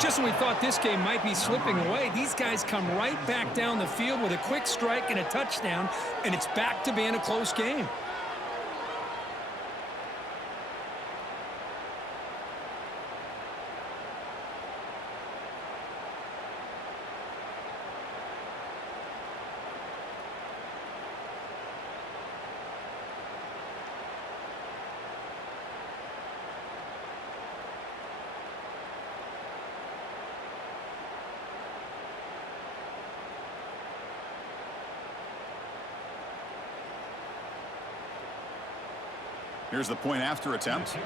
Just when we thought this game might be slipping away, these guys come right back down the field with a quick strike and a touchdown, and it's back to being a close game. Here's the point after attempt.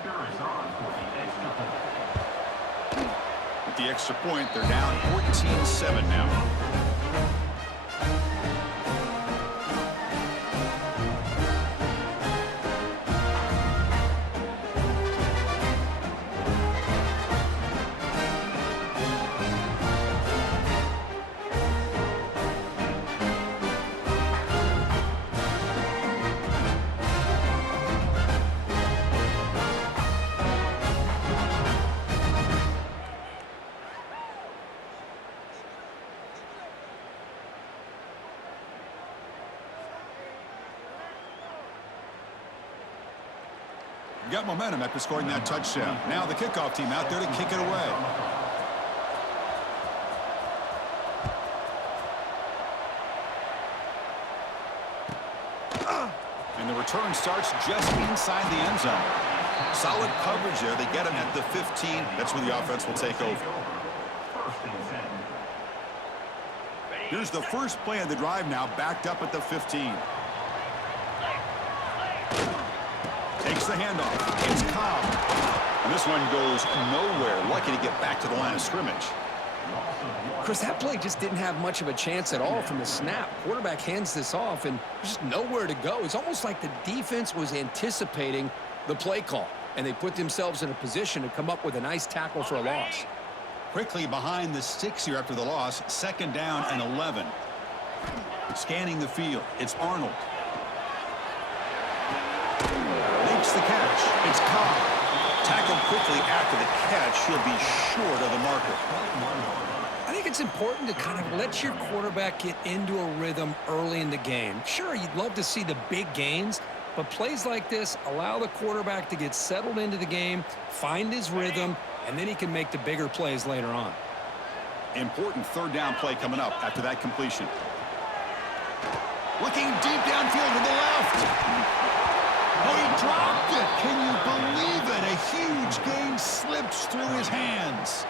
With the extra point, they're down 14-7 now. Got momentum after scoring that touchdown. Now the kickoff team out there to kick it away. And the return starts just inside the end zone. Solid coverage there. They get him at the 15. That's where the offense will take over. Here's the first play of the drive now, backed up at the 15. Takes the handoff. It's Cobb. And this one goes nowhere. Lucky to get back to the line of scrimmage. Chris, that play just didn't have much of a chance at all from the snap. Quarterback hands this off, and there's just nowhere to go. It's almost like the defense was anticipating the play call, and they put themselves in a position to come up with a nice tackle for a loss. Quickly behind the sticks here after the loss. Second down and 11. Scanning the field. It's Arnold. Makes the catch. It's Cobb. Tackled quickly after the catch. He'll be short of the marker. I think it's important to kind of let your quarterback get into a rhythm early in the game. Sure, you'd love to see the big gains, but plays like this allow the quarterback to get settled into the game, find his rhythm, and then he can make the bigger plays later on. Important third down play coming up after that completion. Looking deep downfield to the left. Oh, he dropped it. Can you believe it? A huge gain slips through his hands.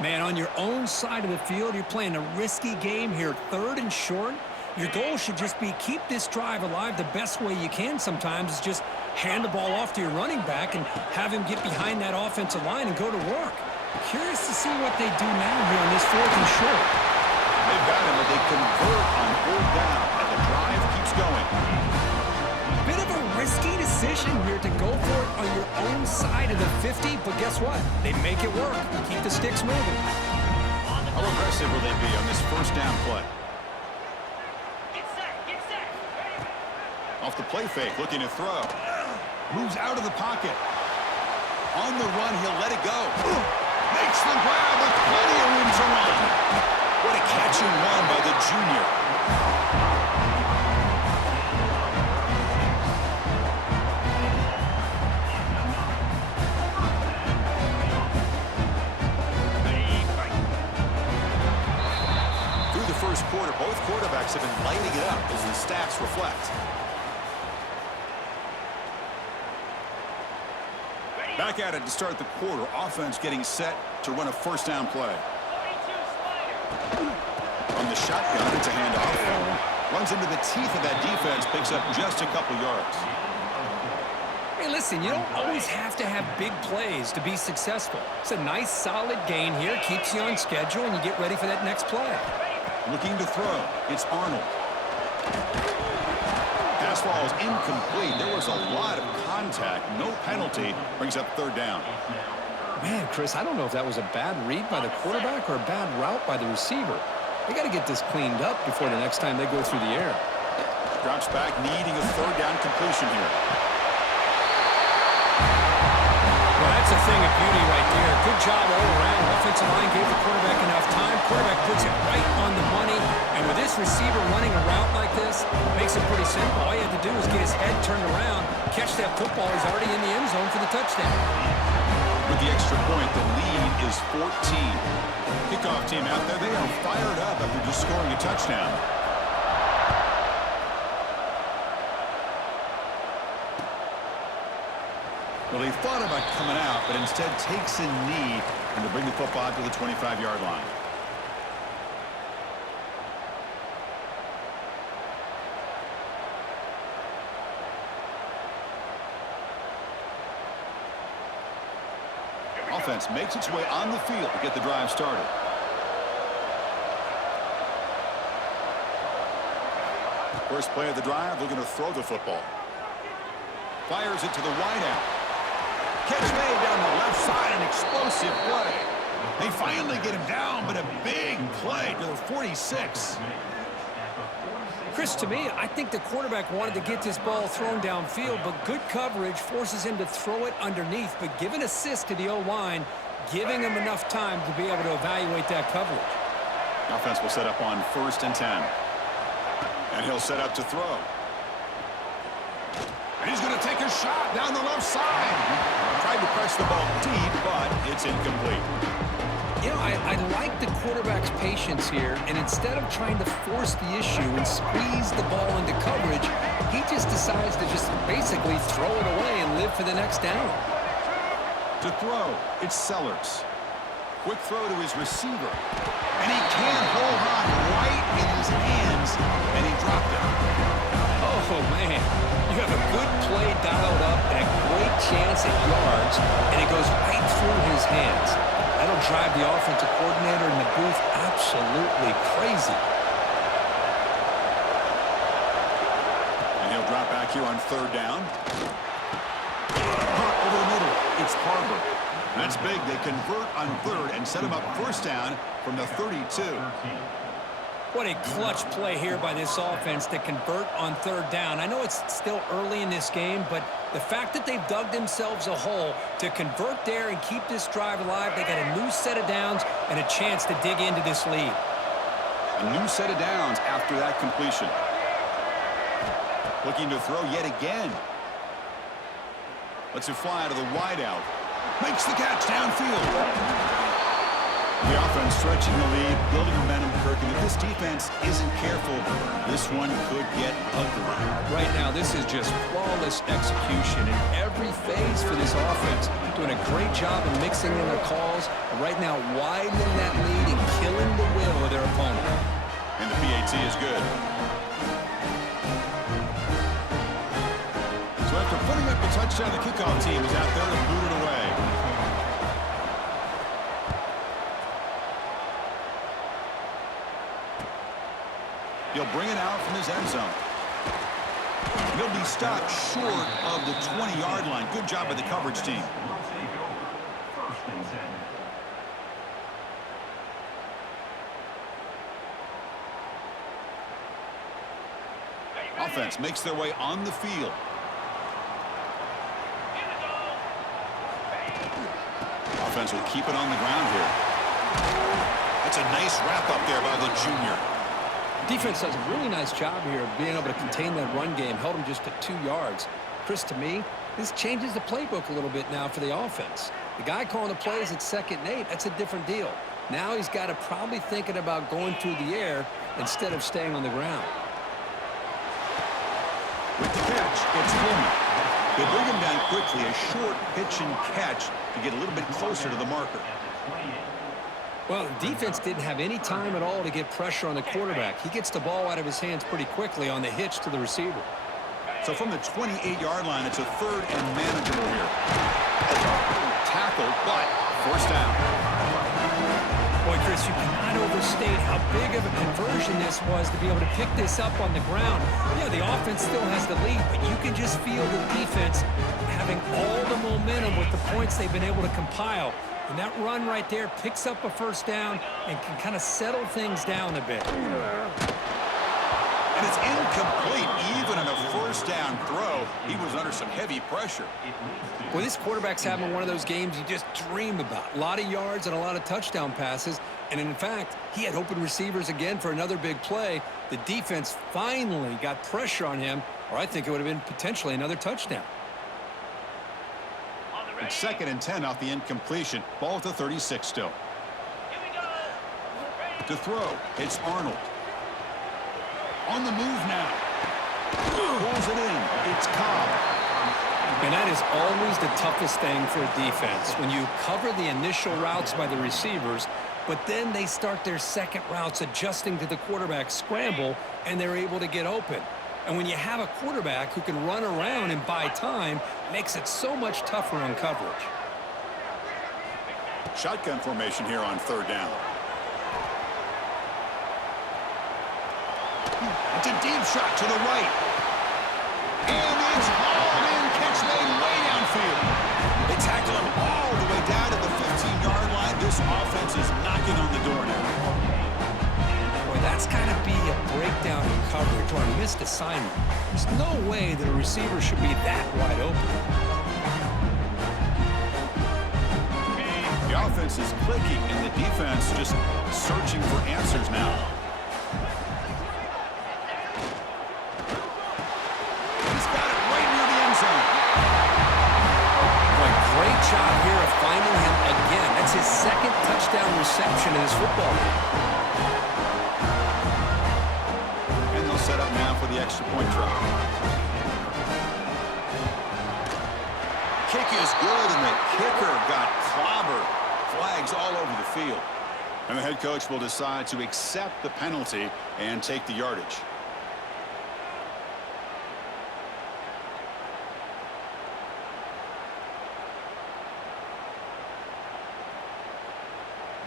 Man, on your own side of the field, you're playing a risky game here, third and short. Your goal should just be keep this drive alive the best way you can sometimes is just hand the ball off to your running back and have him get behind that offensive line and go to work. Curious to see what they do now here on this fourth and short. They've got him, but they convert on third down, and the drive keeps going. Bit of a risky decision here to go for it on your own side of the 50, but guess what? They make it work. Keep the sticks moving. How aggressive will they be on this first down play? Off the play fake, looking to throw. Moves out of the pocket. On the run, he'll let it go. Makes the grab with plenty of room to run. What a catch and run by the junior. Quarter, both quarterbacks have been lighting it up as the stats reflect. Back at it to start the quarter. Offense getting set to run a first down play. On the shotgun, it's a handoff. Runs into the teeth of that defense, picks up just a couple yards. Hey, listen, you don't always have to have big plays to be successful. It's a nice, solid gain here. Keeps you on schedule, and you get ready for that next play. Looking to throw. It's Arnold. Pass ball is incomplete. There was a lot of contact. No penalty. Brings up third down. Man, Chris, I don't know if that was a bad read by the quarterback or a bad route by the receiver. They got to get this cleaned up before the next time they go through the air. Drops back, needing a third down completion here. Well, that's a thing of beauty right there. Good job all around. offensive line gave the quarterback enough time. Quarterback puts it right on the money. And with this receiver running a route like this, makes it pretty simple. All you have to do is get his head turned around, catch that football. He's already in the end zone for the touchdown. With the extra point, the lead is 14. Kickoff team out there, they are fired up after just scoring a touchdown. Well, he thought about coming out, but instead takes a knee and to bring the football out to the 25-yard line. Offense makes its way on the field to get the drive started. First play of the drive, they're going to throw the football. Fires it to the wideout. Catch made down the left side, an explosive play. They finally get him down, but a big play to the 46. Chris, to me, I think the quarterback wanted to get this ball thrown downfield, but good coverage forces him to throw it underneath. But give an assist to the O-line, giving him enough time to be able to evaluate that coverage. Offense will set up on 1st and 10. And he'll set up to throw. And he's going to take a shot down the left side. Tried to press the ball deep, but it's incomplete. You know, I like the quarterback's patience here, and instead of trying to force the issue and squeeze the ball into coverage, he just decides to just basically throw it away and live for the next down. To throw, it's Sellers. Quick throw to his receiver. And he can't hold on right in his hands, and he dropped it. Oh, man. You have a good play dialed up and a great chance at yards, and it goes right through his hands. That'll drive the offensive coordinator in the booth absolutely crazy. And he'll drop back here on 3rd down. Over the middle, it's Harbor. That's big. They convert on 3rd and set him up 1st down from the 32. What a clutch play here by this offense to convert on 3rd down. I know it's still early in this game, but the fact that they've dug themselves a hole to convert there and keep this drive alive, they got a new set of downs and a chance to dig into this lead. A new set of downs after that completion. Looking to throw yet again. Lets it fly out of the wideout. Makes the catch downfield. The offense stretching the lead, building momentum, Kirk. And if this defense isn't careful, this one could get ugly. Right now, this is just flawless execution in every phase for this offense. Doing a great job of mixing in their calls. And right now, widening that lead and killing the will of their opponent. And the PAT is good. So after putting up a touchdown, the kickoff team is out there to boot it away. He'll bring it out from his end zone. He'll be stopped short of the 20-yard line. Good job by the coverage team. Offense makes their way on the field. Offense will keep it on the ground here. That's a nice wrap up there by the junior. Defense does a really nice job here of being able to contain that run game, held him just to 2 yards. Chris, to me, this changes the playbook a little bit now for the offense. The guy calling the plays at 2nd and 8, that's a different deal. Now he's got to probably thinking about going through the air instead of staying on the ground. With the catch, it's Coleman. They bring him down quickly, a short pitch and catch to get a little bit closer to the marker. Well, the defense didn't have any time at all to get pressure on the quarterback. He gets the ball out of his hands pretty quickly on the hitch to the receiver. So from the 28-yard line, it's a 3rd and manageable here. Tackled, but 1st down. Boy, Chris, you cannot overstate how big of a conversion this was to be able to pick this up on the ground. Yeah, the offense still has the lead, but you can just feel the defense having all the momentum with the points they've been able to compile. And that run right there picks up a 1st down and can kind of settle things down a bit. And it's incomplete. Even on a first down throw, he was under some heavy pressure. Well, this quarterback's having one of those games you just dream about. A lot of yards and a lot of touchdown passes. And in fact, he had open receivers again for another big play. The defense finally got pressure on him, or I think it would have been potentially another touchdown. It's 2nd and 10 off the incompletion. Ball at the 36 still. To throw, it's Arnold. On the move now. Pulls it in. It's Cobb. And that is always the toughest thing for a defense. When you cover the initial routes by the receivers, but then they start their second routes adjusting to the quarterback scramble, and they're able to get open. And when you have a quarterback who can run around and buy time, it makes it so much tougher on coverage. Shotgun formation here on 3rd down. It's a deep shot to the right. And it's hauled in. Catch made way downfield. They tackle him all the way down to the 15-yard line. This offense is knocking on the door now. Boy, that's got to be a breakdown in coverage or a missed assignment. There's no way that a receiver should be that wide open. The offense is clicking, and the defense just searching for answers now. He's got it right near the end zone. Boy, great job here of finding him again. That's his 2nd touchdown reception in his football game. And they'll set up now for the extra point try. Kick is good, and the kicker got clobbered. Flags all over the field. And the head coach will decide to accept the penalty and take the yardage.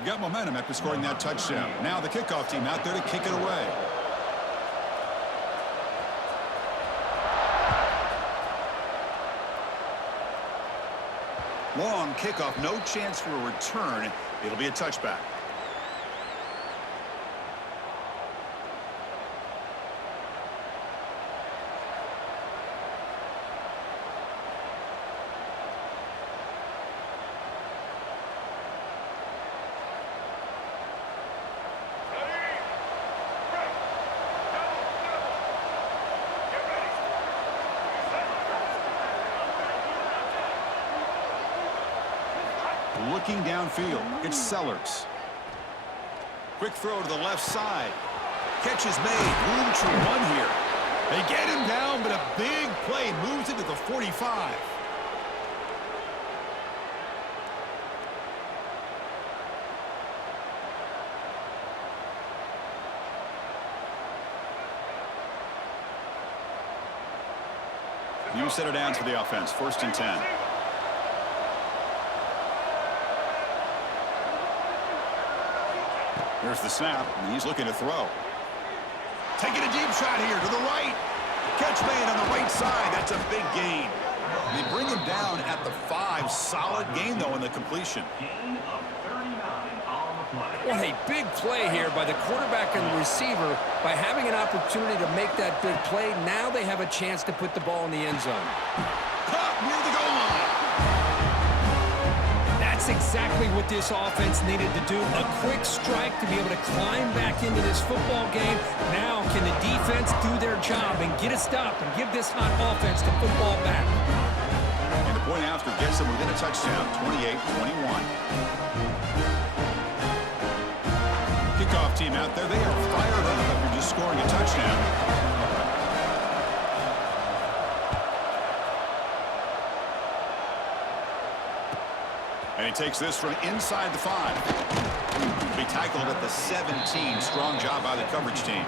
Got momentum after scoring that touchdown. Now the kickoff team out there to kick it away. Long kickoff, no chance for a return. It'll be a touchback. Looking downfield, it's Sellers. Quick throw to the left side. Catch is made. Room to run here. They get him down, but a big play moves into the 45. You set it down for the offense. 1st and 10. Here's the snap, and he's looking to throw. Taking a deep shot here to the right. Catch made on the right side. That's a big gain. They bring him down at the 5. Solid gain, though, in the completion. What a big play here by the quarterback and the receiver. By having an opportunity to make that big play, now they have a chance to put the ball in the end zone. Caught near the goal line. That's exactly what this offense needed to do. A quick strike to be able to climb back into this football game. Now can the defense do their job and get a stop and give this hot offense the football back? And the point after gets them within a touchdown, 28-21. Kickoff team out there, they are fired up after just scoring a touchdown. And he takes this from inside the 5. Be tackled at the 17. Strong job by the coverage team.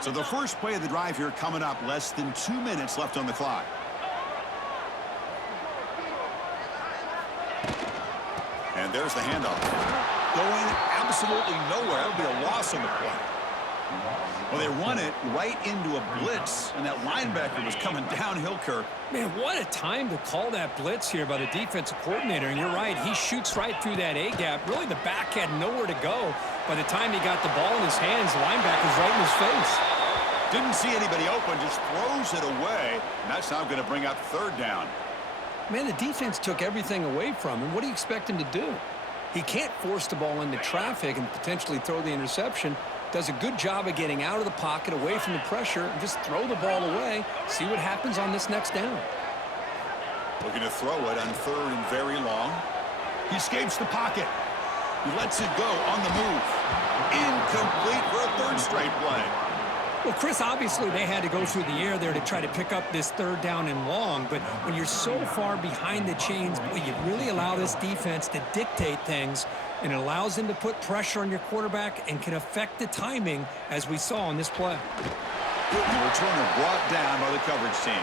So the first play of the drive here coming up, less than 2 minutes left on the clock. And there's the handoff. Going absolutely nowhere. It'll be a loss on the play. Well, they run it right into a blitz, and that linebacker was coming downhill, Kirk. Man, what a time to call that blitz here by the defensive coordinator. And you're right, he shoots right through that A-gap. Really, the back had nowhere to go. By the time he got the ball in his hands, the linebacker's right in his face. Didn't see anybody open, just throws it away. And that's now going to bring up third down. Man, the defense took everything away from him. What do you expect him to do? He can't force the ball into traffic and potentially throw the interception. Does a good job of getting out of the pocket, away from the pressure, and just throw the ball away. See what happens on this next down. Looking to throw it on third and very long. He escapes the pocket. He lets it go on the move. Incomplete for a third straight play. Well, Chris, obviously they had to go through the air there to try to pick up this third down and long, but when you're so far behind the chains, boy, you really allow this defense to dictate things, and it allows them to put pressure on your quarterback and can affect the timing, as we saw on this play. The returner brought down by the coverage team.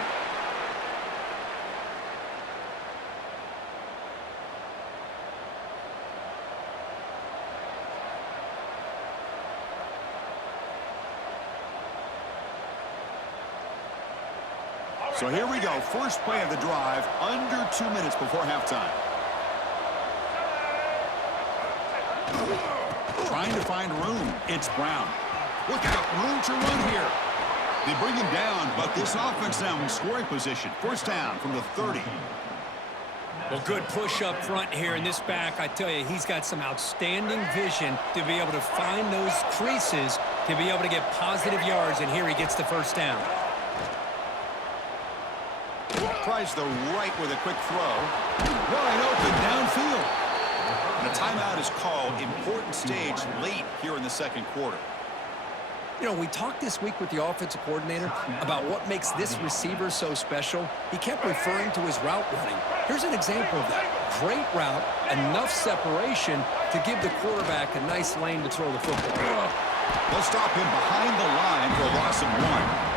So here we go, first play of the drive, under 2 minutes before halftime. Trying to find room, it's Brown. Look out, room to run here. They bring him down, but this offense now in scoring position. First down from the 30. Well, good push up front here in this back. I tell you, he's got some outstanding vision to be able to find those creases, to be able to get positive yards, and here he gets the first down. Tries the right with a quick throw. Wide open downfield. And a timeout is called. Important stage late here in the second quarter. You know, we talked this week with the offensive coordinator about what makes this receiver so special. He kept referring to his route running. Here's an example of that. Great route, enough separation to give the quarterback a nice lane to throw the football. They'll stop him behind the line for a loss of 1.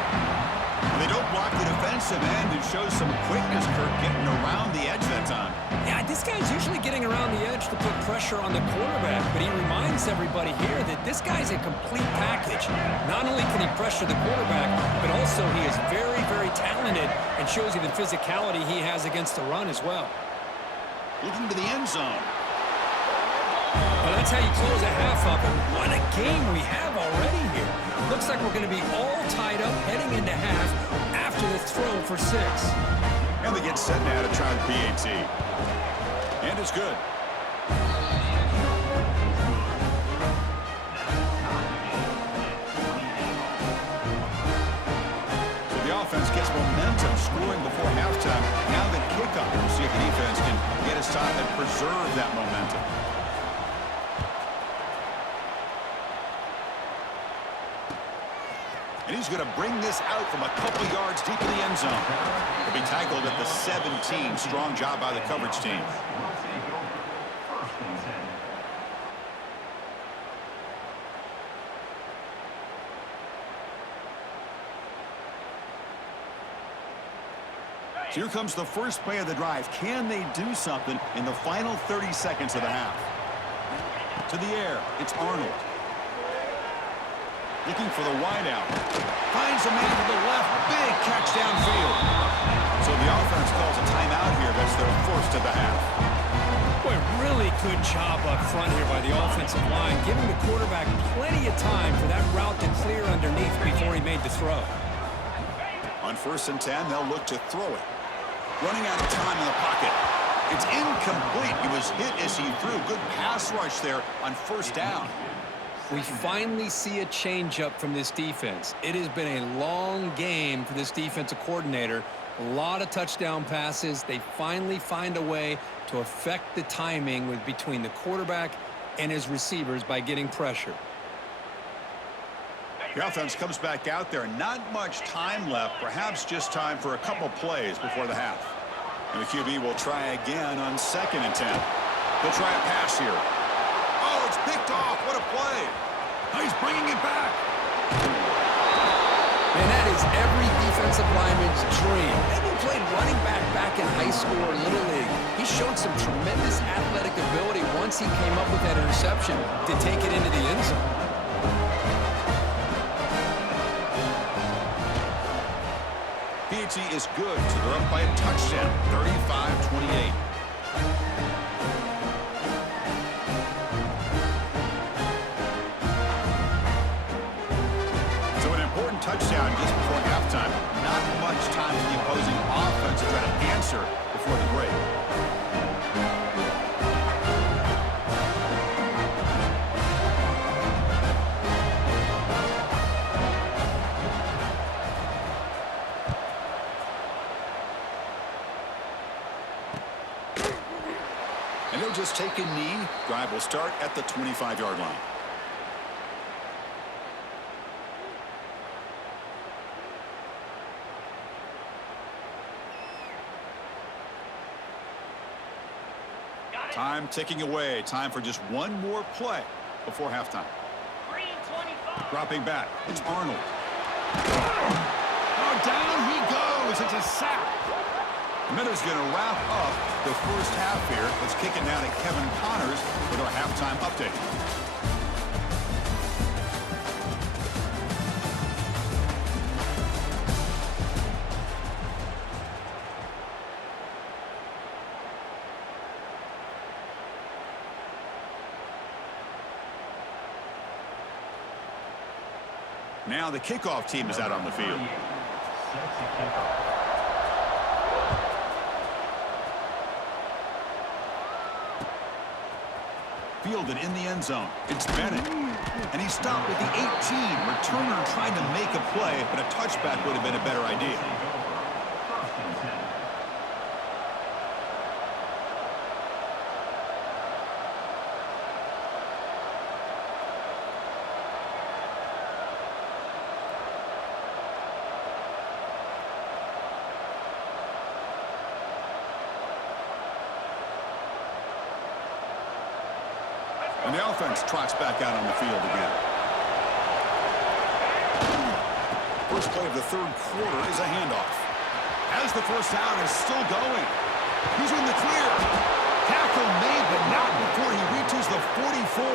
They don't block the defensive end, who shows some quickness, Kirk, getting around the edge that time. Yeah, this guy's usually getting around the edge to put pressure on the quarterback, but he reminds everybody here that this guy's a complete package. Not only can he pressure the quarterback, but also he is very, very talented and shows you the physicality he has against the run as well. Looking to the end zone. Well, that's how you close a half up, and what a game we have already here. Looks like we're going to be all tied up heading into half after the throw for 6. And they get set now to try the PAT. And it's good. So the offense gets momentum scoring before halftime. Now the kickoff. We'll see if the defense can get his time and preserve that momentum. And he's going to bring this out from a couple yards deep in the end zone. He'll be tackled at the 17. Strong job by the coverage team. So here comes the first play of the drive. Can they do something in the final 30 seconds of the half? To the air, it's Arnold. Looking for the wideout. Finds a man to the left. Big catch downfield. So the offense calls a timeout here. That's their first of the half. Boy, really good job up front here by the offensive line, giving the quarterback plenty of time for that route to clear underneath before he made the throw. On 1st and 10, they'll look to throw it. Running out of time in the pocket. It's incomplete. He was hit as he threw. Good pass rush there on 1st down. We finally see a change-up from this defense. It has been a long game for this defensive coordinator. A lot of touchdown passes. They finally find a way to affect the timing between the quarterback and his receivers by getting pressure. The offense comes back out there. Not much time left. Perhaps just time for a couple plays before the half. And the QB will try again on 2nd and 10. He'll try a pass here. Oh, it's picked off. What a play. Oh, he's bringing it back. Man, that is every defensive lineman's dream. Maybe he played running back in high school or Little League. He showed some tremendous athletic ability once he came up with that interception to take it into the end zone. PAT is good, so they're up by a touchdown, 35-28. So an important touchdown just before halftime. Not much time for the opposing offense to try to answer before the break. And they'll just take a knee. Drive will start at the 25-yard line. Time ticking away. Time for just one more play before halftime. Dropping back. It's Arnold. Oh, down he goes. It's a sack. Miller's going to wrap up the first half here. Let's kick it down to Kevin Connors with our halftime update. Now the kickoff team is out on the field. Fielded in the end zone. It's Bennett. And he stopped at the 18. Returner trying to make a play, but a touchback would have been a better idea. And the offense trots back out on the field again. First play of the third quarter is a handoff. As the first down is still going. He's in the clear. Tackle made, but not before he reaches the 44.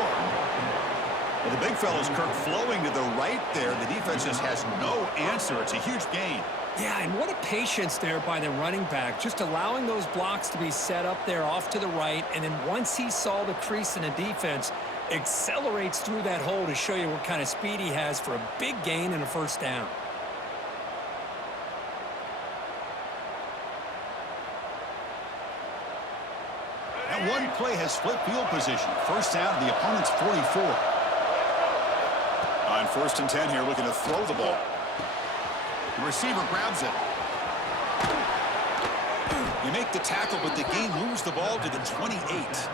Well, the big fellow's Kirk flowing to the right there. The defense just has no answer. It's a huge gain. Yeah, and what a patience there by the running back, just allowing those blocks to be set up there off to the right, and then once he saw the crease in the defense, accelerates through that hole to show you what kind of speed he has for a big gain and a first down. That one play has flipped field position. First down to the opponent's 44. On 1st and 10 here, looking to throw the ball. The receiver grabs it. You make the tackle, but the gain moves the ball to the 28.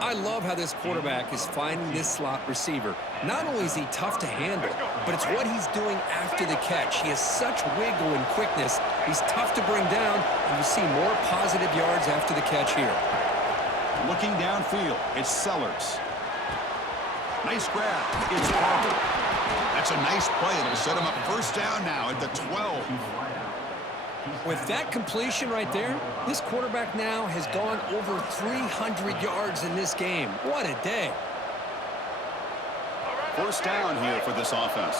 I love how this quarterback is finding this slot receiver. Not only is he tough to handle, but it's what he's doing after the catch. He has such wiggle and quickness. He's tough to bring down, and you see more positive yards after the catch here. Looking downfield, it's Sellers. Nice grab. It's Barber. That's a nice play. It'll set him up first down now at the 12. With that completion right there, this quarterback now has gone over 300 yards in this game. What a day. First down here for this offense.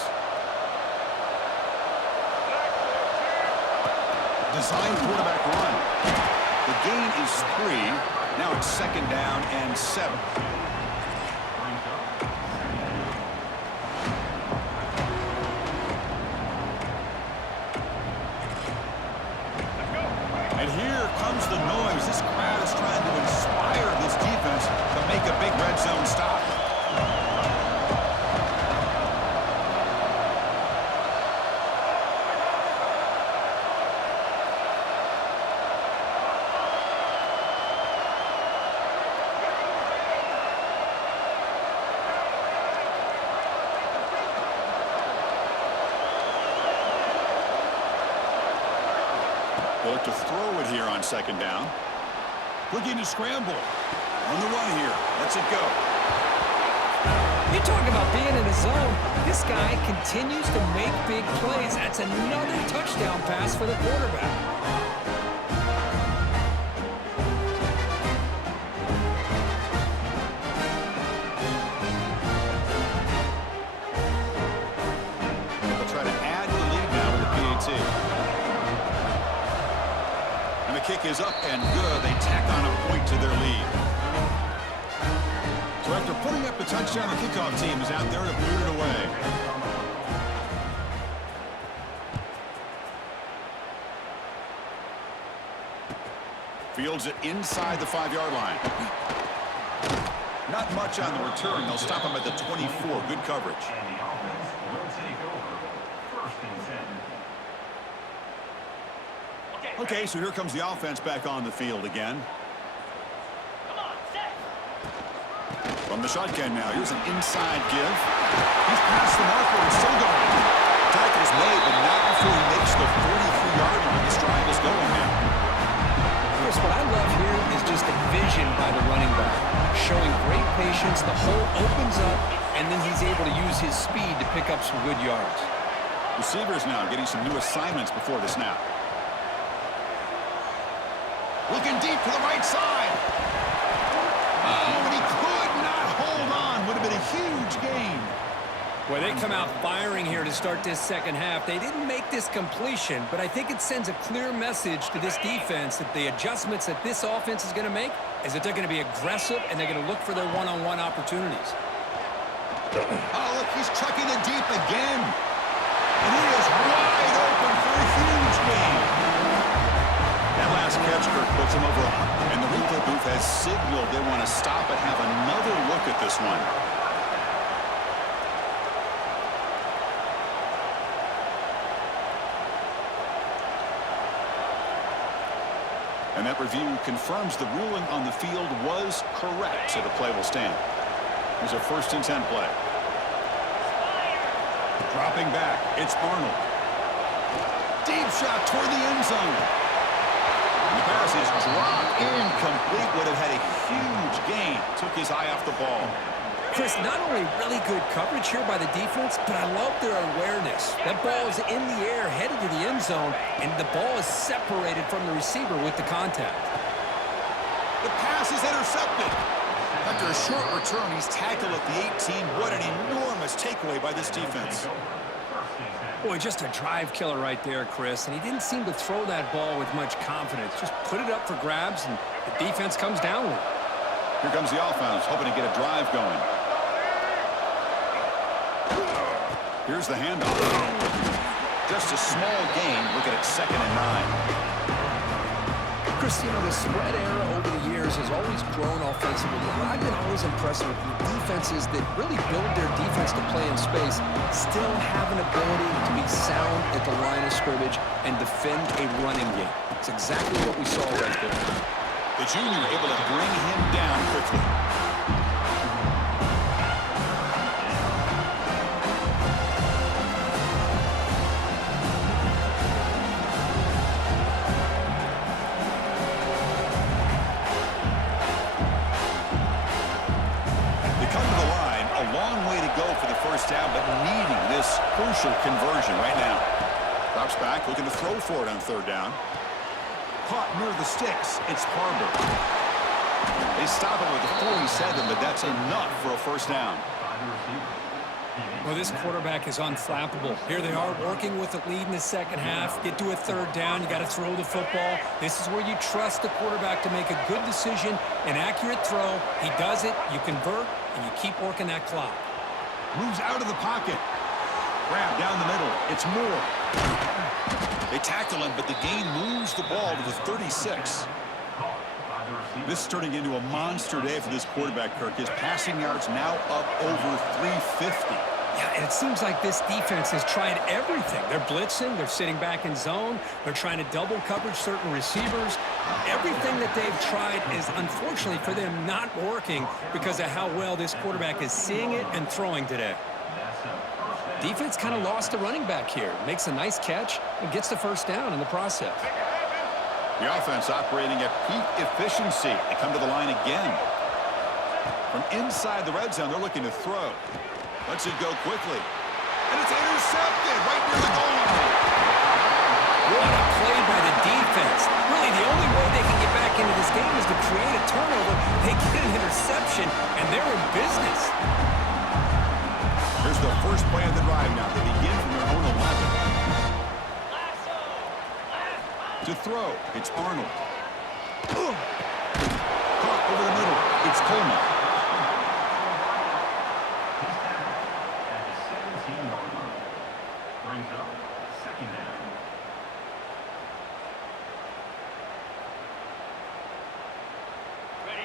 Design quarterback run. The gain is 3. Now it's 2nd down and 7. And here comes the noise. This crowd is trying to inspire this defense to make a big red zone stop. Look to throw it here on 2nd down. Looking to scramble. On the run here. Lets it go. You talk about being in a zone. This guy continues to make big plays. That's another touchdown pass for the quarterback. They'll try to add to the lead now with the PAT. And the kick is up and good. They tack on a point to their lead. So after putting up the touchdown, the kickoff team is out there to boot it away. Fields it inside the 5-yard line. Not much on the return. They'll stop him at the 24. Good coverage. Okay, so here comes the offense back on the field again. From the shotgun now, here's an inside give. He's past the marker and still going. Tackle's made, but not before he makes the 43-yard line. This drive is going now. Chris, what I love here is just the vision by the running back. Showing great patience, the hole opens up, and then he's able to use his speed to pick up some good yards. Receivers now getting some new assignments before the snap. Looking deep to the right side. Oh, and he could not hold on. Would have been a huge gain. Well, they come out firing here to start this second half. They didn't make this completion, but I think it sends a clear message to this defense that the adjustments that this offense is going to make is that they're going to be aggressive and they're going to look for their one-on-one opportunities. Oh, look, he's trucking it deep again. And he is wide open for a huge gain. That last catch, Kirk, puts him over 100. And the replay booth has signaled they want to stop and have another look at this one. And that review confirms the ruling on the field was correct, so the play will stand. Here's a 1st and 10 play. Dropping back, it's Arnold. Deep shot toward the end zone. And the pass is dropped incomplete. Would have had a huge gain. Took his eye off the ball. Chris, not only really good coverage here by the defense, but I love their awareness. That ball is in the air, headed to the end zone, and the ball is separated from the receiver with the contact. The pass is intercepted. After a short return, he's tackled at the 18. What an enormous takeaway by this defense. Boy, just a drive killer right there, Chris, and he didn't seem to throw that ball with much confidence. Just put it up for grabs, and the defense comes down with it. Here comes the offense, hoping to get a drive going. Here's the handoff. Just a small gain. Look at it, 2nd and 9. Chris, you know, the spread era over the years has always grown offensively. But I've been always impressed with defenses that really build their defense to play in space, still have an ability to be sound at the line of scrimmage and defend a running game. It's exactly what we saw right there. The junior able to bring him down quickly. Down, but needing this crucial conversion right now. Drops back, looking to throw for it on 3rd down. Caught near the sticks. It's Harbor. They stop him with the 47, but that's enough for a 1st down. Well, this quarterback is unflappable. Here they are working with the lead in the second half. Get to a 3rd down, you got to throw the football. This is where you trust the quarterback to make a good decision, an accurate throw. He does it, you convert, and you keep working that clock. Moves out of the pocket. Grab down the middle. It's Moore. They tackle him, but the gain moves the ball to the 36. This is turning into a monster day for this quarterback, Kirk. His passing yards now up over 350. Yeah, and it seems like this defense has tried everything. They're blitzing, they're sitting back in zone, they're trying to double coverage certain receivers. Everything that they've tried is, unfortunately for them, not working because of how well this quarterback is seeing it and throwing today. Defense kind of lost the running back here. Makes a nice catch and gets the 1st down in the process. The offense operating at peak efficiency. They come to the line again. From inside the red zone, they're looking to throw. Lets it go quickly. And it's intercepted right near the goal line. What a play by the defense. Really, the only way they can get back into this game is to create a turnover. They get an interception, and they're in business. Here's the first play of the drive now. They begin from their own 11. To throw, it's Arnold. Caught over the middle, it's Coleman. Brings up second down.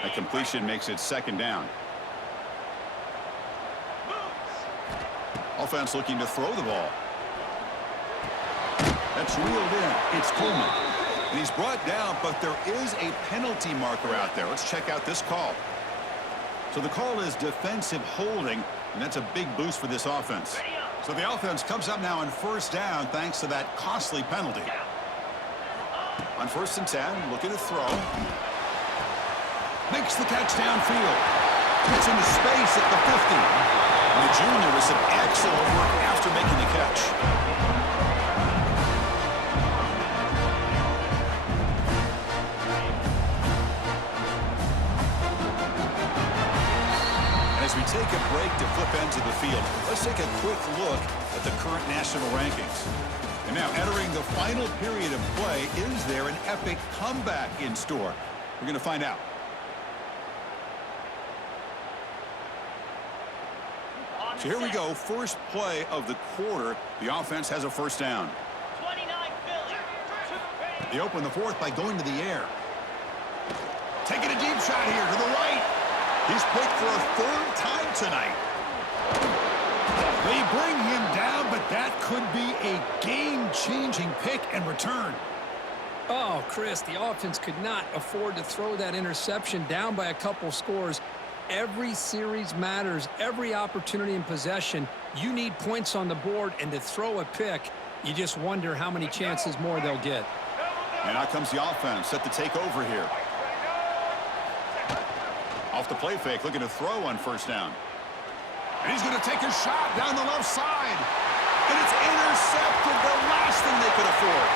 That completion makes it second down. Offense looking to throw the ball. That's reeled in. It's Coleman. And he's brought down, but there is a penalty marker out there. Let's check out this call. So the call is defensive holding, and that's a big boost for this offense. So the offense comes up now on first down thanks to that costly penalty. On 1st and 10, looking to throw. Makes the catch downfield. Gets into space at the 50. And the junior with some excellent work after making the catch. And as we take a break to flip ends of the field, let's take a quick look at the current national rankings. And now entering the final period of play, is there an epic comeback in store? We're going to find out. So here we go, first play of the quarter. The offense has a first down. 29 Philly. They open the fourth by going to the air. Taking a deep shot here to the right. He's picked for a third time tonight. They bring him down, but that could be a game-changing pick and return. Oh, Chris, the offense could not afford to throw that interception down by a couple scores. Every series matters. Every opportunity in possession, you need points on the board, and to throw a pick, you just wonder how many chances more they'll get. And out comes the offense, set to take over here. Off the play fake, looking to throw on first down. And he's going to take a shot down the left side. And it's intercepted, the last thing they could afford.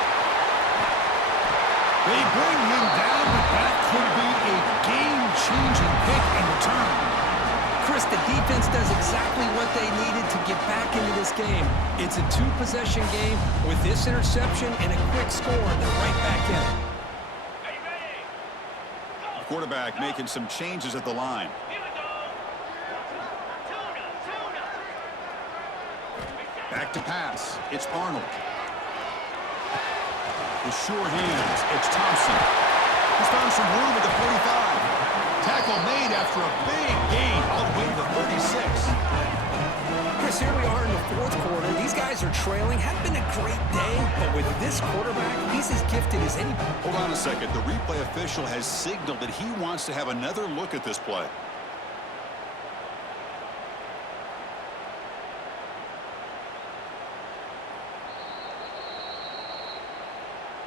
They bring him down, but that could be a game-changing pick and return. Chris, the defense does exactly what they needed to get back into this game. It's a two-possession game. With this interception and a quick score, they're right back in it. The quarterback making some changes at the line. Back to pass. It's Arnold. With sure hands, it's Thompson. He's found some room at the 45. Tackle made after a big gain all the way to the 36. Chris, here we are in the fourth quarter. These guys are trailing. Hadn't been a great day, but with this quarterback, he's as gifted as any. Hold on a second. The replay official has signaled that he wants to have another look at this play.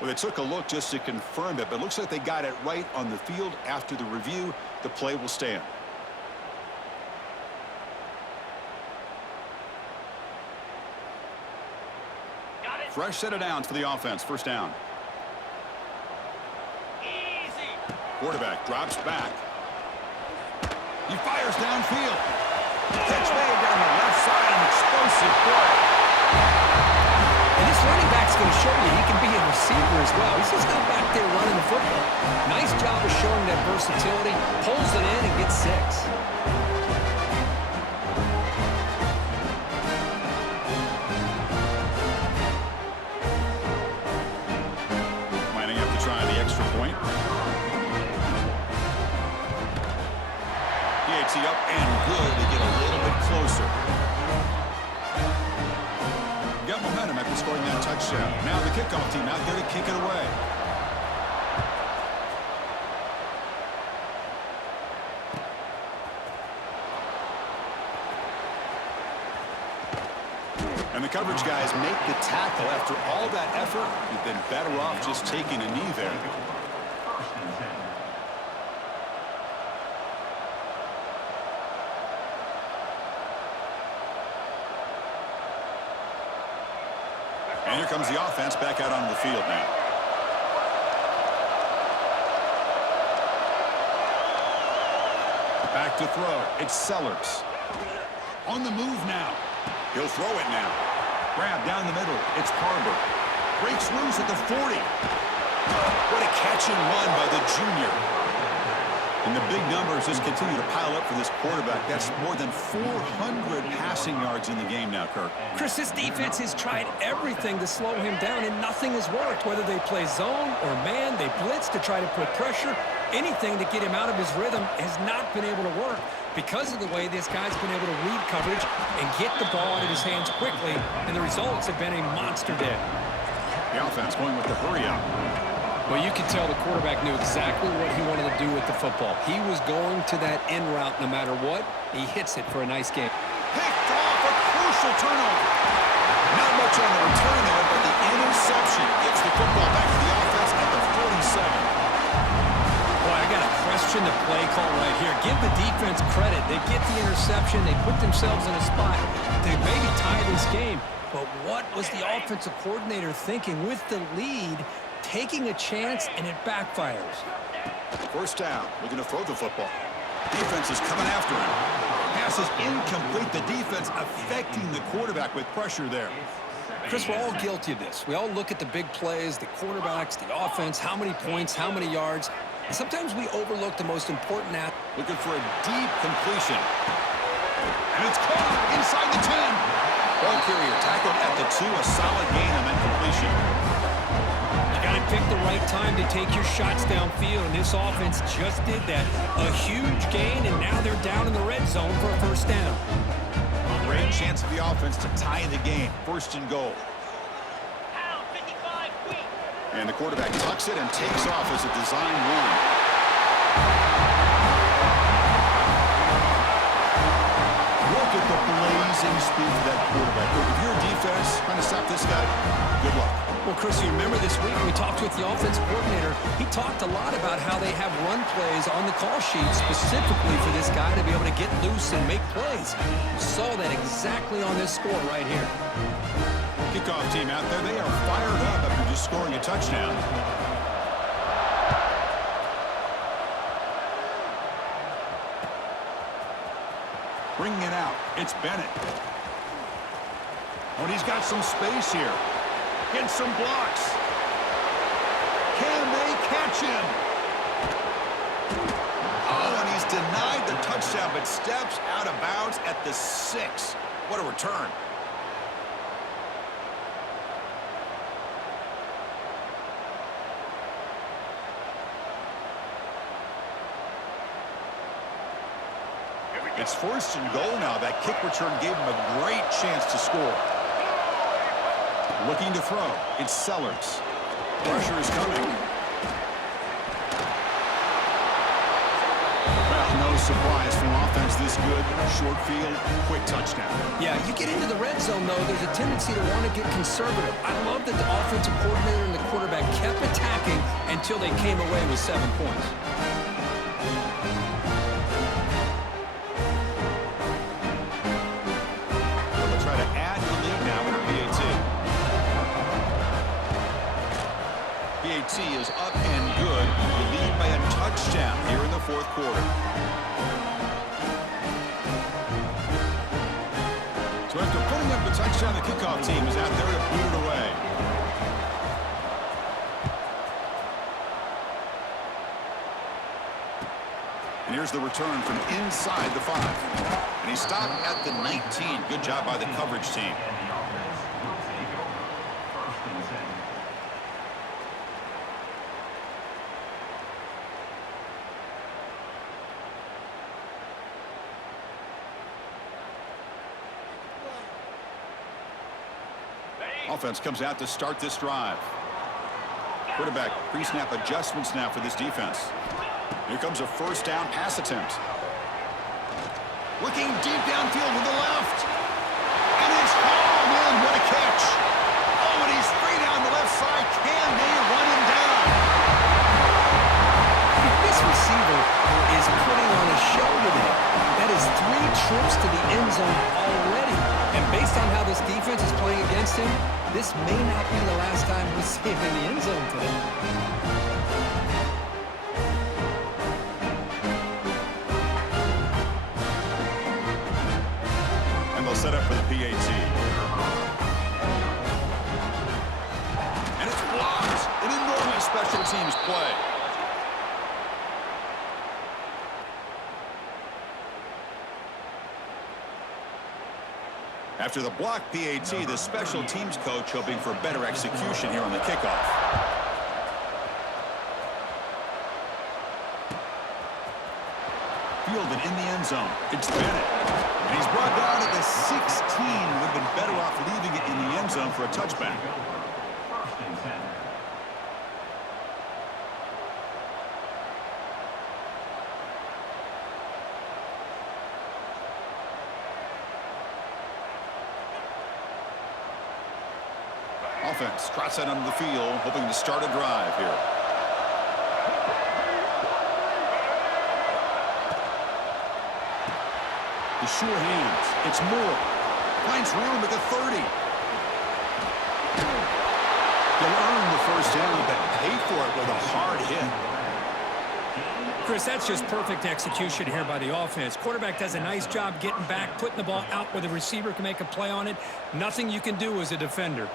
Well, they took a look just to confirm it, but it looks like they got it right on the field. After the review, the play will stand. Fresh set of downs for the offense. First down. Easy. Quarterback drops back. He fires downfield. Catch made down the left side, an explosive play. And this running back's going to show you he can be a receiver as well. He's just not back there running the football. Nice job of showing that versatility. Pulls it in and gets 6. Lining up to try the extra point. PAT up and good to get a little bit closer. Got momentum after scoring that touchdown. Now the kickoff team out there to kick it away. And the coverage guys make the tackle. After all that effort, you've been better off just taking a knee there. And here comes the offense back out on the field now. Back to throw. It's Sellers. On the move now. He'll throw it now. Grab down the middle. It's Parber. Breaks loose at the 40. What a catch and run by the junior. And the big numbers just continue to pile up for this quarterback. That's more than 400 passing yards in the game now, Kirk. Chris, this defense has tried everything to slow him down, and nothing has worked. Whether they play zone or man, they blitz to try to put pressure. Anything to get him out of his rhythm has not been able to work because of the way this guy's been able to read coverage and get the ball out of his hands quickly, and the results have been a monster day. The offense going with the hurry-up. Well, you can tell the quarterback knew exactly what he wanted to do with the football. He was going to that in route no matter what. He hits it for a nice game. Picked off, a crucial turnover. Not much on the return there, but the interception gets the football back to the offense at the 47. Boy, I got to question the play call right here. Give the defense credit. They get the interception. They put themselves in a spot to maybe tie this game. But what was the offensive coordinator thinking with the lead? Taking a chance, and it backfires. First down, looking to throw the football. Defense is coming after him. Pass is incomplete. The defense affecting the quarterback with pressure there. Chris, we're all guilty of this. We all look at the big plays, the quarterbacks, the offense, how many points, how many yards. And sometimes we overlook the most important aspect. Looking for a deep completion. And it's caught inside the 10. Ball carrier tackled at the 2. A solid gain on that completion. Got to pick the right time to take your shots downfield, and this offense just did that. A huge gain, and now they're down in the red zone for a first down. Great chance of the offense to tie the game. First and goal. Pound 55 weak. And the quarterback tucks it and takes off as a design run. Look at the blazing speed of that quarterback. If you're a defense trying to stop this guy, good luck. Well, Chris, you remember this week when we talked with the offensive coordinator, he talked a lot about how they have run plays on the call sheet specifically for this guy to be able to get loose and make plays. You saw that exactly on this score right here. Kickoff team out there, they are fired up after just scoring a touchdown. Bringing it out, it's Bennett. Oh, and he's got some space here. Get some blocks. Can they catch him? Oh, and he's denied the touchdown, but steps out of bounds at the 6. What a return. It's first and goal now. That kick return gave him a great chance to score. Looking to throw. It's Sellers. Pressure is coming. Well, no surprise from offense this good. Short field, quick touchdown. Yeah, you get into the red zone, though, there's a tendency to want to get conservative. I love that the offensive coordinator and the quarterback kept attacking until they came away with 7 points. Is up and good. You lead by a touchdown here in the 4th quarter. So after putting up the touchdown, the kickoff team is out there to boot it away. And here's the return from inside the 5. And he stopped at the 19. Good job by the coverage team. Offense comes out to start this drive. Quarterback pre-snap adjustments now for this defense. Here comes a first down pass attempt. Looking deep downfield to the left. And it's hauled in. What a catch. Oh, and he's free down the left side. Can they run him down? This receiver is putting on a show today. That is 3 trips to the end zone already. And based on how this defense is playing against him, this may not be the last time we see him in the end zone today. And they'll set up for the PAT. And it's blocked. An enormous special team's play. After the block PAT, the special teams coach hoping for better execution here on the kickoff. Fielded in the end zone. It's Bennett. And he's brought down at the 16. Would have been better off leaving it in the end zone for a touchback. First and 10. Offense trots out onto the field, hoping to start a drive here. The sure hands. It's Moore. Finds room at the 30. They'll earn the first down, but pay for it with a hard hit. Chris, that's just perfect execution here by the offense. Quarterback does a nice job getting back, putting the ball out where the receiver can make a play on it. Nothing you can do as a defender.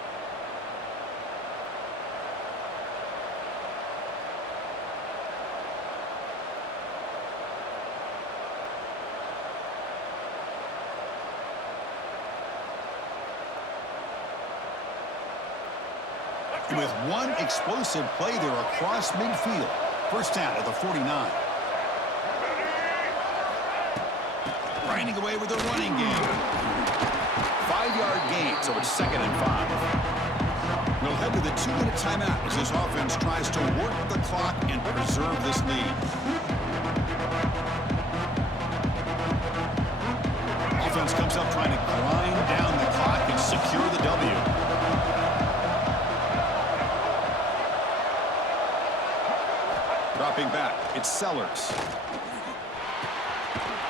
With one explosive play there across midfield. First down at the 49. Grinding away with the running game. 5-yard gain, so it's 2nd and 5. We'll head to the 2-minute timeout as this offense tries to work the clock and preserve this lead. Offense comes up trying to grind down the clock and secure the W. Dropping back, it's Sellers.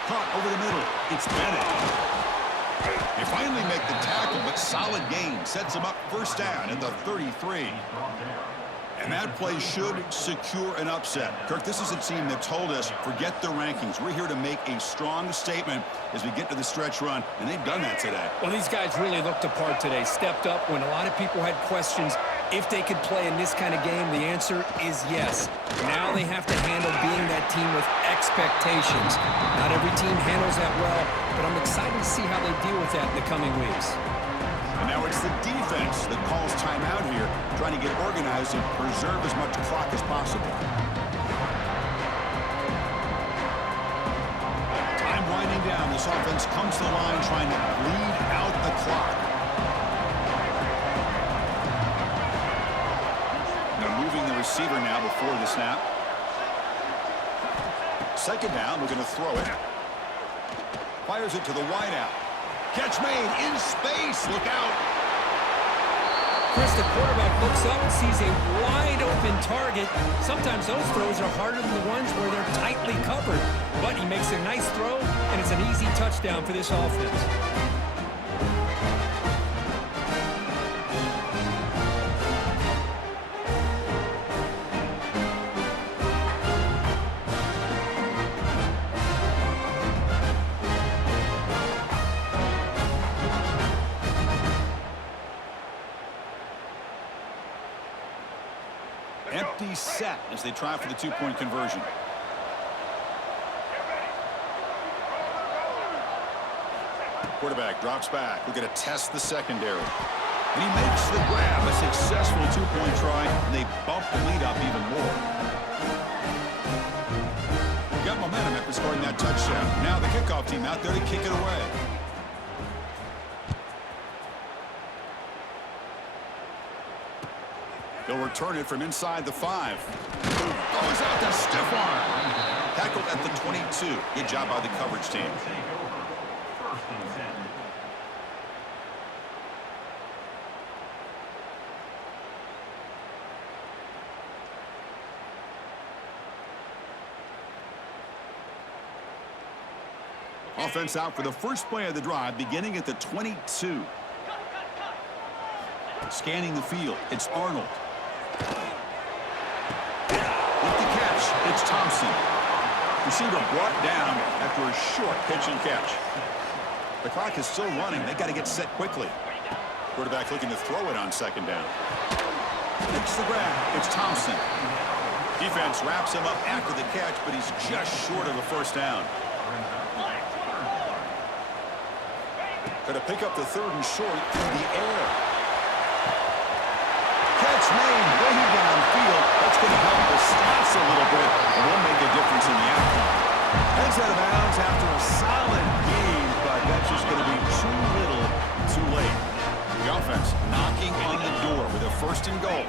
Caught over the middle, it's Bennett. They finally make the tackle, but solid gain sets them up first down at the 33. And that play should secure an upset. Kirk, this is a team that told us, forget the rankings. We're here to make a strong statement as we get to the stretch run, and they've done that today. Well, these guys really looked apart today, stepped up when a lot of people had questions. If they could play in this kind of game, the answer is yes. Now they have to handle being that team with expectations. Not every team handles that well, but I'm excited to see how they deal with that in the coming weeks. And now it's the defense that calls timeout here, trying to get organized and preserve as much clock as possible. Time winding down. This offense comes to the line trying to bleed out the clock. They're moving the receiver now before the snap. Second down, we're going to throw it. Fires it to the wideout. Catch made in space. Look out. Chris, the quarterback looks up and sees a wide-open target. Sometimes those throws are harder than the ones where they're tightly covered. But he makes a nice throw, and it's an easy touchdown for this offense. Empty set as they try for the two-point conversion. Quarterback drops back. We're going to test the secondary. And he makes the grab. A successful two-point try. And they bump the lead up even more. Got momentum after scoring that touchdown. Now the kickoff team out there to kick it away. They'll return it from inside the 5. Goes out the stiff arm. Tackled at the 22. Good job by the coverage team. First and 10. Offense out for the first play of the drive, beginning at the 22. Scanning the field, it's Arnold. With the catch, it's Thompson. Receiver brought down after a short pitch and catch. The clock is still running. They got to get set quickly. Quarterback looking to throw it on second down. Makes the grab. It's Thompson. Defense wraps him up after the catch, but he's just short of a first down. Going to pick up the 3rd and short through the air. Catch made way downfield. That's going to help the stats a little bit, and will make a difference in the outcome. Heads out of bounds after a solid game, but that's just going to be too little, too late. The offense knocking on the door with a 1st and goal.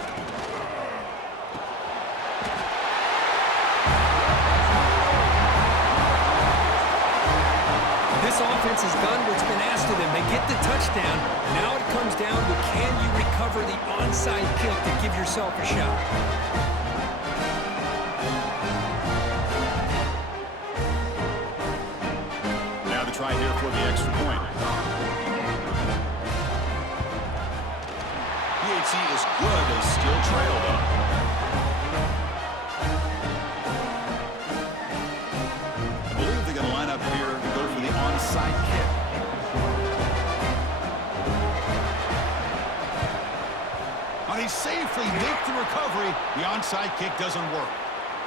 This offense has done what's been asked of them. They get the touchdown. Now it comes down to, can you recover the onside kick to give yourself a shot? Now the try here for the extra point. PAT is good. They still trail, though. I believe they're going to line up here to go for the onside kick. Now they safely make the recovery. The onside kick doesn't work.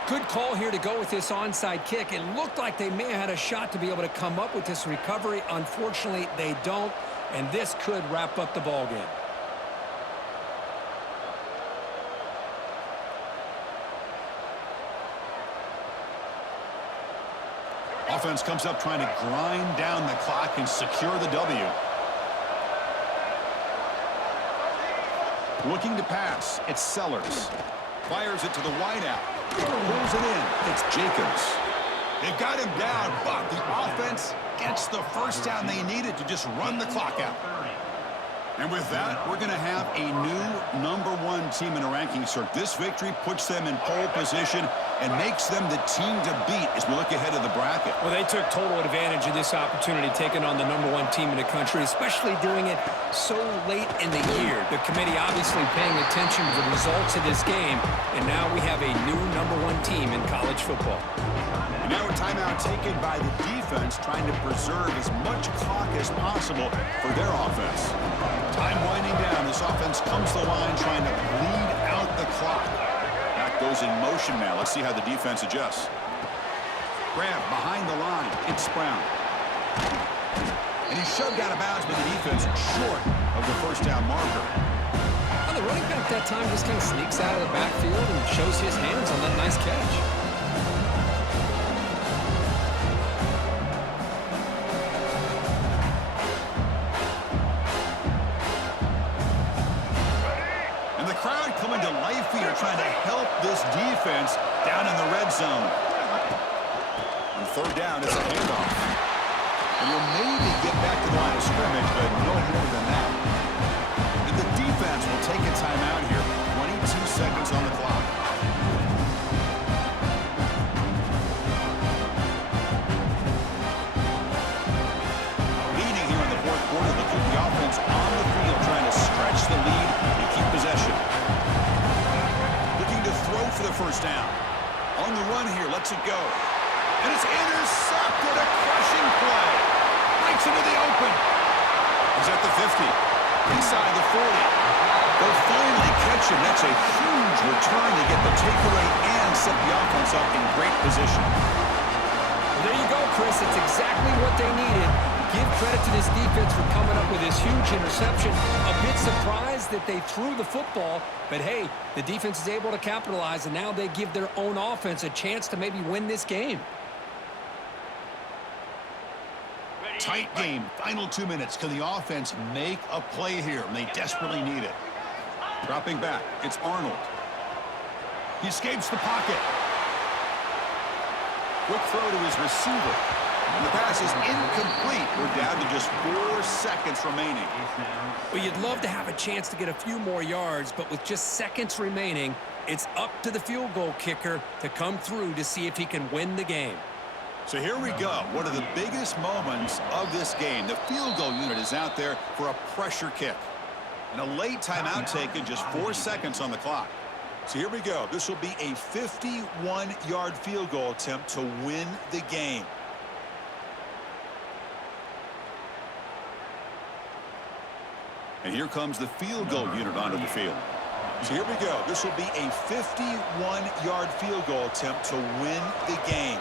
Good call here to go with this onside kick. It looked like they may have had a shot to be able to come up with this recovery. Unfortunately, they don't, and this could wrap up the ball game. Offense comes up trying to grind down the clock and secure the W. Looking to pass, it's Sellers. Fires it to the wideout. Pulls it in, it's Jacobs. They've got him down, but the offense gets the first down they needed to just run the clock out. And with that, we're going to have a new #1 team in the rankings, sir. This victory puts them in pole position and makes them the team to beat as we look ahead of the bracket. Well, they took total advantage of this opportunity, taking on the #1 team in the country, especially doing it so late in the year. The committee obviously paying attention to the results of this game, and now we have a new #1 team in college football. And now a timeout taken by the defense, trying to preserve as much clock as possible for their offense. Time winding down. This offense comes to the line trying to bleed out the clock. That goes in motion now. Let's see how the defense adjusts. Grab behind the line. It's Brown. And he's shoved out of bounds by the defense short of the first down marker. Well, the running back that time just kind of sneaks out of the backfield and shows his hands on that nice catch. Coming to life here, trying to help this defense down in the red zone. On 3rd down, it's a handoff. And you'll maybe get back to the line of scrimmage, but no more than that. And the defense will take a timeout here. 22 seconds on the clock. Leading here in the 4th quarter, they keep the offense on the field, trying to stretch the lead and keep possession. Throw for the first down. On the run here, lets it go. And it's intercepted, a crushing play. Breaks into the open. He's at the 50. Inside the 40. They'll finally catch him. That's a huge return to get the takeaway and set the offense up in great position. Well, there you go, Chris. It's exactly what they needed. Give credit to this defense for coming up with this huge interception. A bit surprised that they threw the football, but hey, the defense is able to capitalize, and now they give their own offense a chance to maybe win this game. Tight game, final 2 minutes. Can the offense make a play here? And they desperately need it. Dropping back, it's Arnold. He escapes the pocket. Quick throw to his receiver. And the pass is incomplete. We're down to just 4 seconds remaining. Well, you'd love to have a chance to get a few more yards, but with just seconds remaining, it's up to the field goal kicker to come through to see if he can win the game. So here we go. One of the biggest moments of this game. The field goal unit is out there for a pressure kick. And a late timeout taken, just 4 seconds on the clock. So here we go. This will be a 51-yard field goal attempt to win the game. And here comes the field goal unit onto the field. So here we go. This will be a 51-yard field goal attempt to win the game.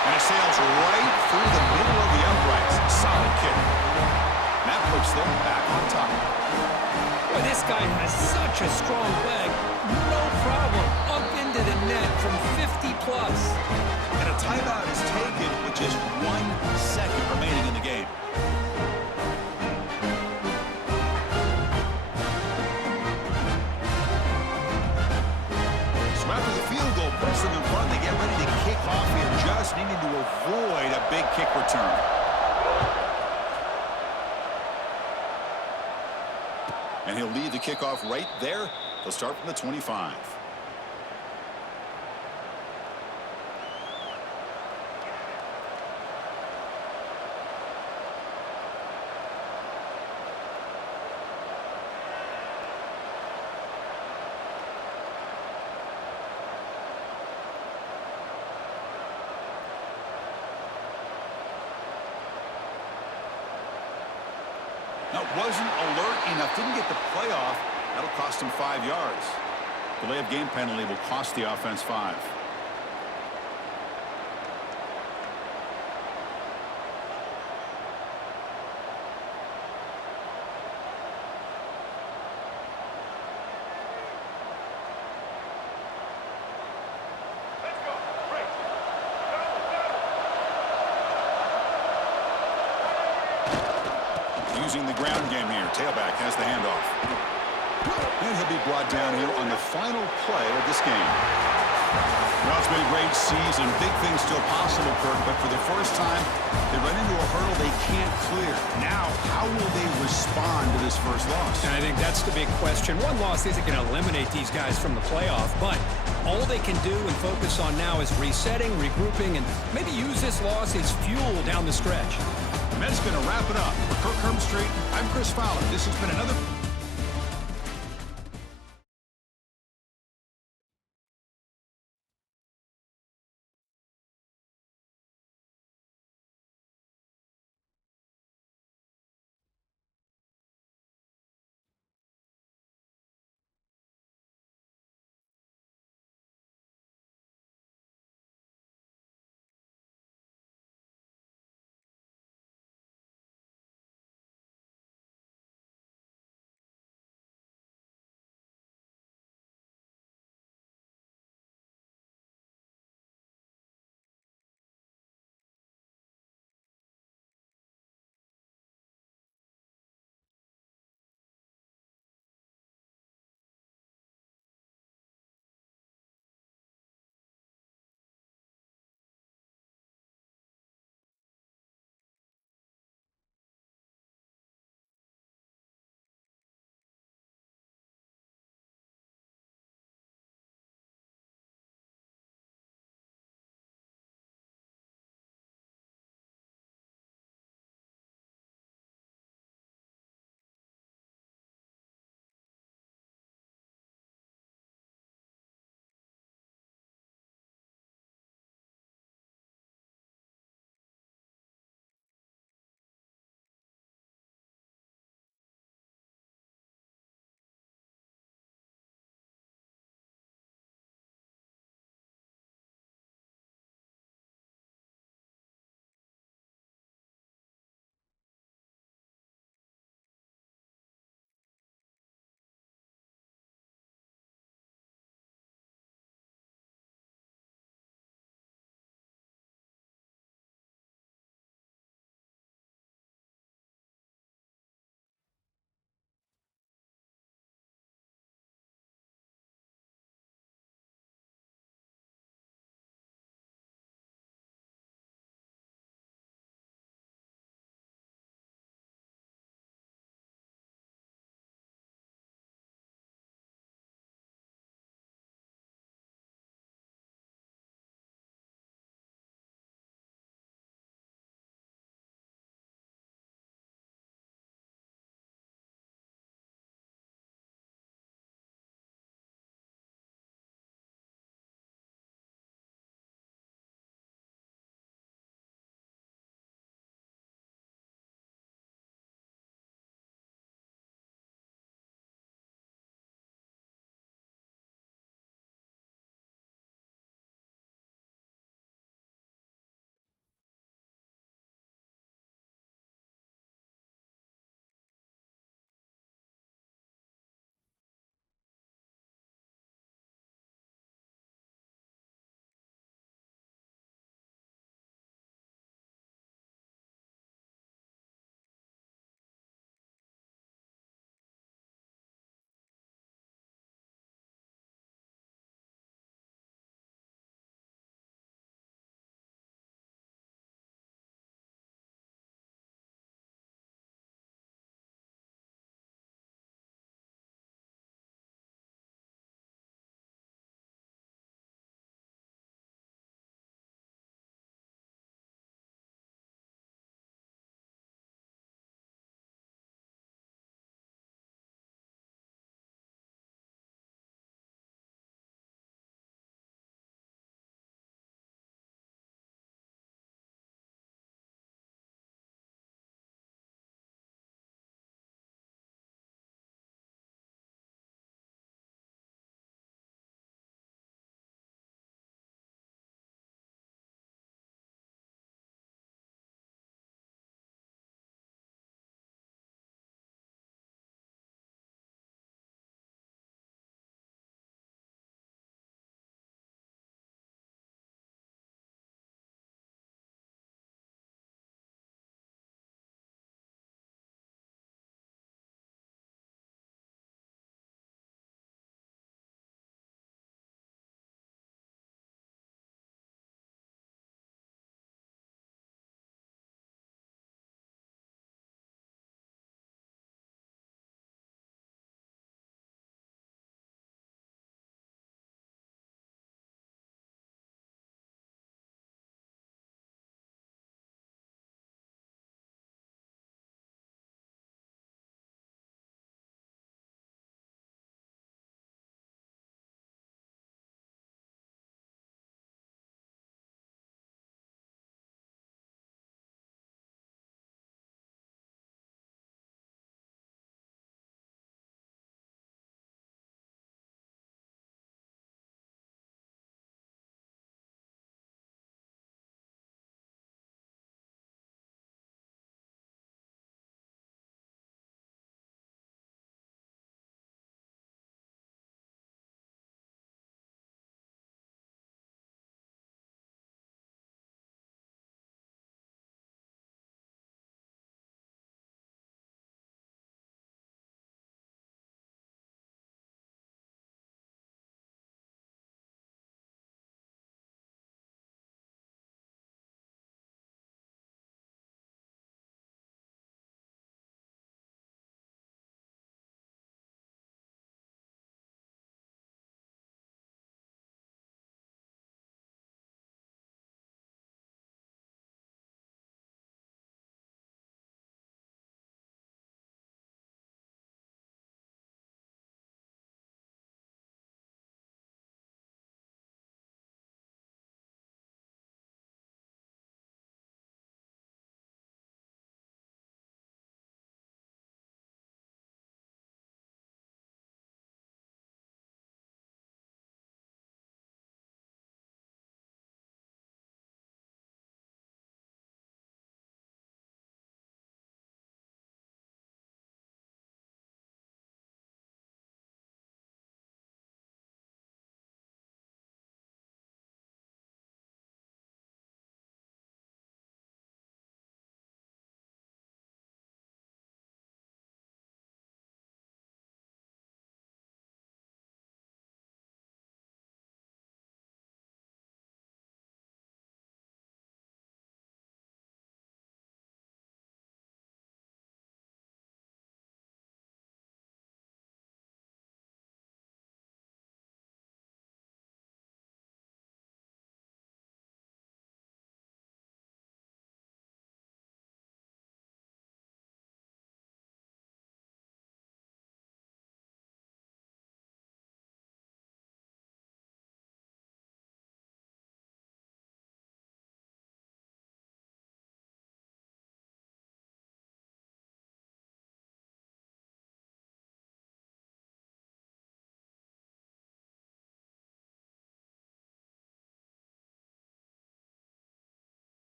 And it sails right through the middle of the uprights. Solid kick. And that puts them back on top. Boy, this guy has such a strong leg. No problem. Up into the net from 50+. And a timeout is taken with just 1 second remaining in the game. So after the field goal puts them in front, they get ready to kick off here, just needing to avoid a big kick return. And he'll lead the kickoff right there. They'll start from the 25. Now, wasn't alert enough, didn't get the play off. That'll cost him 5 yards. Delay of game penalty will cost the offense 5. Using the ground game here. Tailback has the handoff. And he'll be brought down here on the final play of this game. Well, it's been a great season. Big things still possible, Kirk, but for the first time, they run into a hurdle they can't clear. Now, how will they respond to this first loss? And I think that's the big question. One loss isn't going to eliminate these guys from the playoff, but all they can do and focus on now is resetting, regrouping, and maybe use this loss as fuel down the stretch. And that's going to wrap it up. For Kirk Herbstreit, I'm Chris Fowler. This has been another